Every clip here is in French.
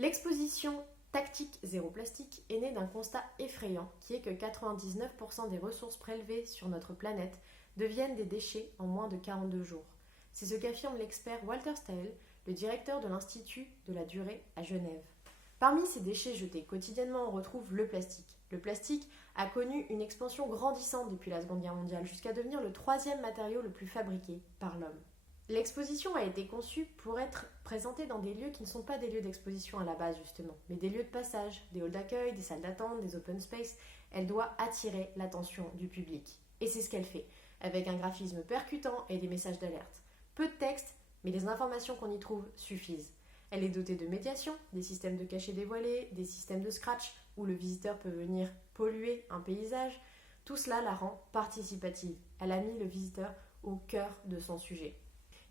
L'exposition tactique zéro plastique est née d'un constat effrayant qui est que 99% des ressources prélevées sur notre planète deviennent des déchets en moins de 42 jours. C'est ce qu'affirme l'expert Walter Stael, le directeur de l'Institut de la durée à Genève. Parmi ces déchets jetés quotidiennement, on retrouve le plastique. Le plastique a connu une expansion grandissante depuis la Seconde Guerre mondiale, jusqu'à devenir le troisième matériau le plus fabriqué par l'homme. L'exposition a été conçue pour être présentée dans des lieux qui ne sont pas des lieux d'exposition à la base justement, mais des lieux de passage, des halls d'accueil, des salles d'attente, des open space. Elle doit attirer l'attention du public. Et c'est ce qu'elle fait, avec un graphisme percutant et des messages d'alerte. Peu de texte, mais les informations qu'on y trouve suffisent. Elle est dotée de médiation, des systèmes de cachets dévoilés, des systèmes de scratch où le visiteur peut venir polluer un paysage. Tout cela la rend participative. Elle a mis le visiteur au cœur de son sujet.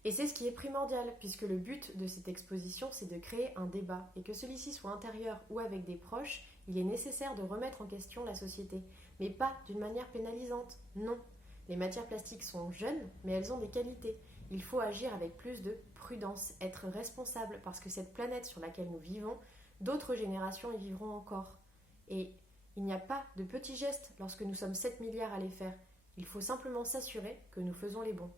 Et c'est ce qui est primordial, puisque le but de cette exposition, c'est de créer un débat, et que celui-ci soit intérieur ou avec des proches, il est nécessaire de remettre en question la société, mais pas d'une manière pénalisante, non. Les matières plastiques sont jeunes, mais elles ont des qualités. Il faut agir avec plus de prudence, être responsable, parce que cette planète sur laquelle nous vivons, d'autres générations y vivront encore. Et il n'y a pas de petits gestes lorsque nous sommes 7 milliards à les faire. Il faut simplement s'assurer que nous faisons les bons.